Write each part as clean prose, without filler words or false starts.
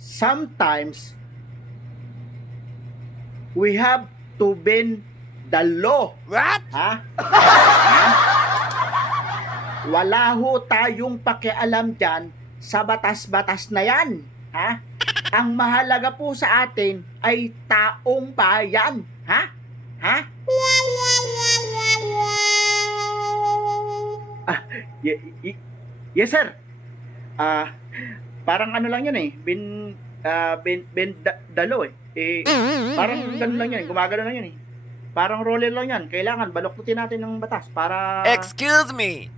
sometimes we have to bend the law. What? Ha? Ha? Wala ho tayong pakialam dyan sa batas-batas na yan. Ha? Ang mahalaga po sa atin ay taong bayan. Ha? Ha? Ah, yes sir. Parang ano lang yan eh. Dalo eh. Parang ganun lang yan. Gumagano lang yan eh. Parang roller lang yan. Kailangan baloktutin natin ng batas para Excuse me.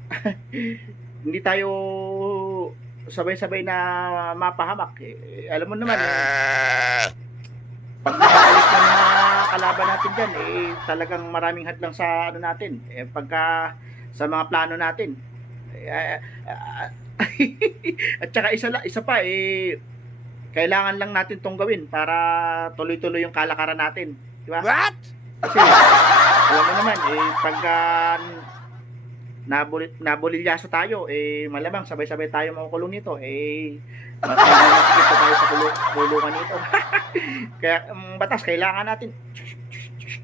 hindi tayo sabay-sabay na mapahamak. Alam mo naman pag nakabalik ng mga kalaban natin dyan, talagang maraming hadlang sa ano natin. Pagka sa mga plano natin. At saka isa pa kailangan lang natin tong gawin para tuloy-tuloy yung kalakaran natin. Di ba? What? Kasi alam mo naman pagka nabulilyaso tayo, malamang sabay-sabay tayo makukulong nito. Masikip pa tayo sa kulungan nito. Kaya batas kailangan natin.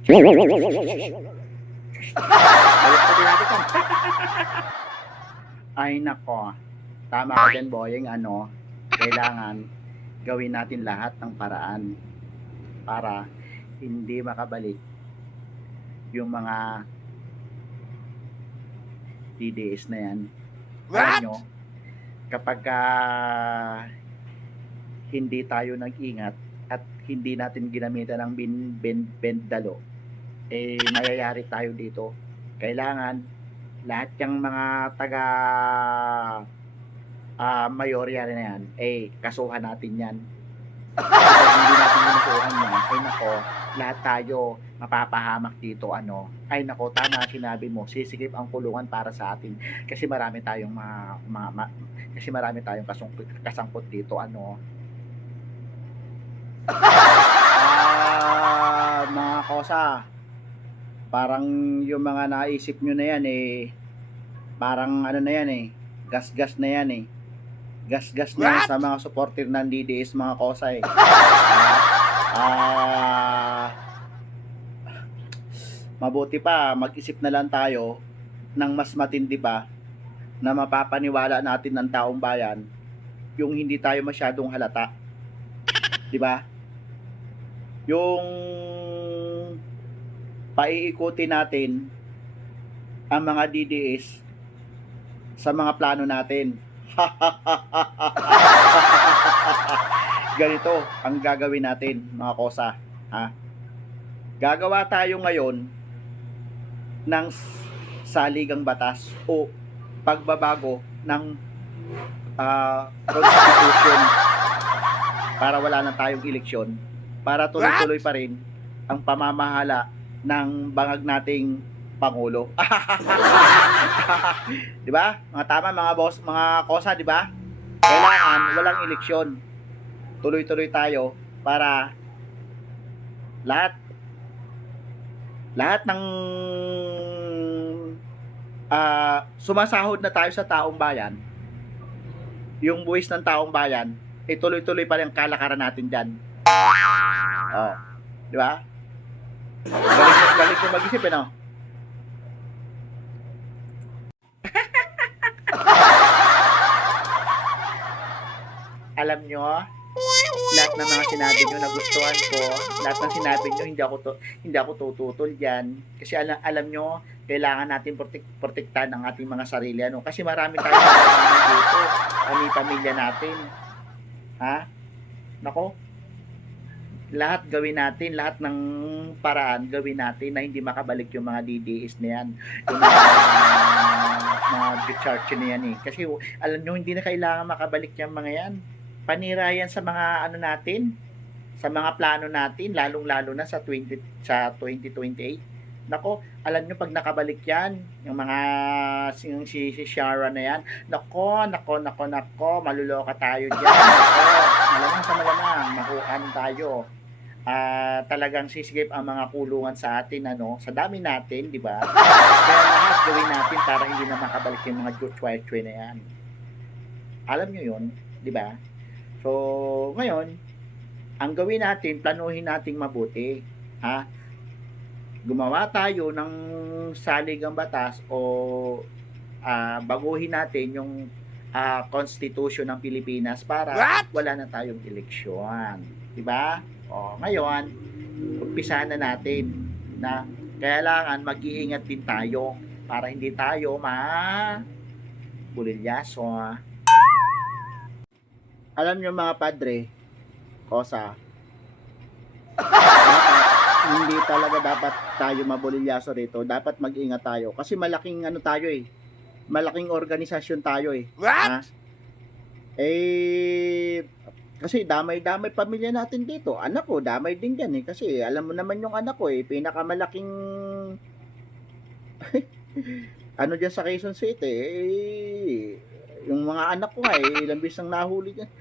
Baloktutin natin yan. Ay nako. Tama ka din, boyeng. Kailangan gawin natin lahat ng paraan para hindi makabalik yung mga DDS na yan. Alam What? nyo, kapag hindi tayo nag-ingat at hindi natin ginamitan ng bendalo, mayayari tayo dito. Kailangan lahat yung mga taga mayorya na yan, kasuhan natin yan. Kapag hindi natin ginusuhan yan, nako, lahat tayo mapapahamak dito. Ay nako, tama sinabi mo, sisikip ang kulungan para sa atin kasi marami tayong kasi marami tayong kasangkot dito. Mga kosa, parang yung mga naisip nyo na yan parang ano na yan gas-gas na yan gas-gas na yan What? sa mga supporter ng DDS, mga kosa mabuti pa mag-isip na lang tayo ng mas matindi pa na mapapaniwala natin ng taong bayan, yung hindi tayo masyadong halata, di ba? Yung paiikuti natin ang mga DDS sa mga plano natin. Ganito ang gagawin natin, mga kosa. Gagawa tayo ngayon ng saligang batas o pagbabago ng constitution para wala na tayong eleksyon, para tuloy-tuloy pa rin ang pamamahala ng bangag nating Pangulo. Di ba? Mga tama, mga boss, mga kosa, di ba? Kailangan walang eleksyon. Tuloy-tuloy tayo para lahat ng sumasahod na tayo sa taong bayan, yung buwis ng taong bayan, tuloy-tuloy pa rin ang kalakaran natin dyan. Di ba? Galing ko mag-isip, Alam nyo, lahat ng mga sinabi nyo nagustuhan ko, lahat ng sinabi nyo hindi ako tututol diyan kasi alam nyo, kailangan natin protektahan ang ating mga sarili, kasi marami tayong mga dito, pamilya natin. Nako, lahat gawin natin, lahat ng paraan gawin natin na hindi makabalik yung mga DDS na yan, yung mga discharge na yan kasi alam nyo, hindi na kailangan makabalik yung mga yan. Panira yan sa mga natin, sa mga plano natin, lalong-lalo na sa 2028. Nako, alam nyo, pag nakabalik yan, yung mga si Shara na yan, nako, maluloka tayo dyan. Malamang sa malamang, makuhaan tayo. Talagang sisigip ang mga kulungan sa atin, sa dami natin, di ba? Kaya lahat gawin natin para hindi na makabalik yung mga Dutch na yan. Alam nyo yun, di ba? So, ngayon, Ngayon, ang gawin natin, planuhin nating mabuti. Ha? Gumawa tayo ng saligang batas o baguhin natin yung Constitution ng Pilipinas para wala na tayong eleksyon. Diba? O, ngayon, umpisahan na natin na kailangan mag-iingat din tayo para hindi tayo bulilyaso. Alam nyo mga padre, Kosa, hindi talaga dapat tayo mabulilyaso rito. Dapat mag-ingat tayo. Kasi malaking tayo eh. Malaking organisasyon tayo eh. Ha? Kasi damay-damay pamilya natin dito. Anak ko, damay din yan eh. Kasi alam mo naman yung anak ko eh. Pinakamalaking dyan sa Quezon City eh. Yung mga anak ko nga eh. Ilang bis nang nahuli dyan.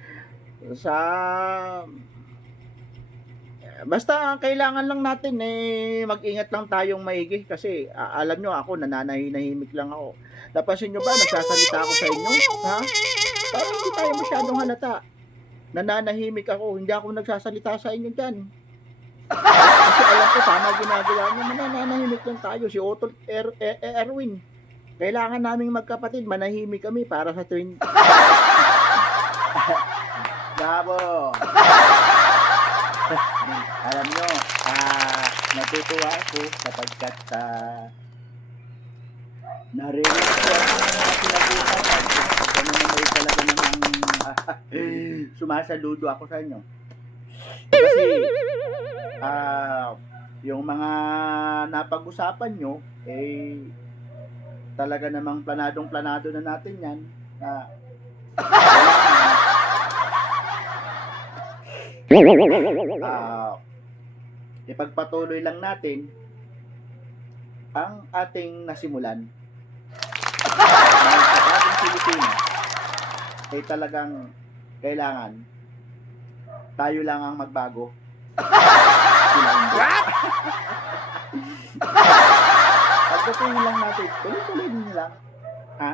Basta kailangan lang natin mag-ingat lang tayong maigi kasi alam nyo ako nananahimik lang ako. Napansin nyo ba nagsasalita ako sa inyo? Ha? Parang hindi tayo masyadong halata. Nananahimik ako, hindi ako nagsasalita sa inyo dyan. Kasi alam ko tama ginagawa nyo, nananahimik lang tayo. Si Otto Erwin, kailangan naming magkapatid, manahimik kami para sa tuwing... Bravo! Alam nyo, natutuwa ako sapagkat narinig ko ang pinag-usapan. Ganun naman talaga namang sumasaludo ako sa inyo. Kasi yung mga napag-usapan nyo, talaga namang planadong-planado na natin yan. Ipagpatuloy lang natin ang ating nasimulan. Sa ating Pilipinas ay talagang kailangan tayo lang ang magbago. Sila hindi. Pagpatuloy lang natin, tuloy-tuloy din lang. Ha?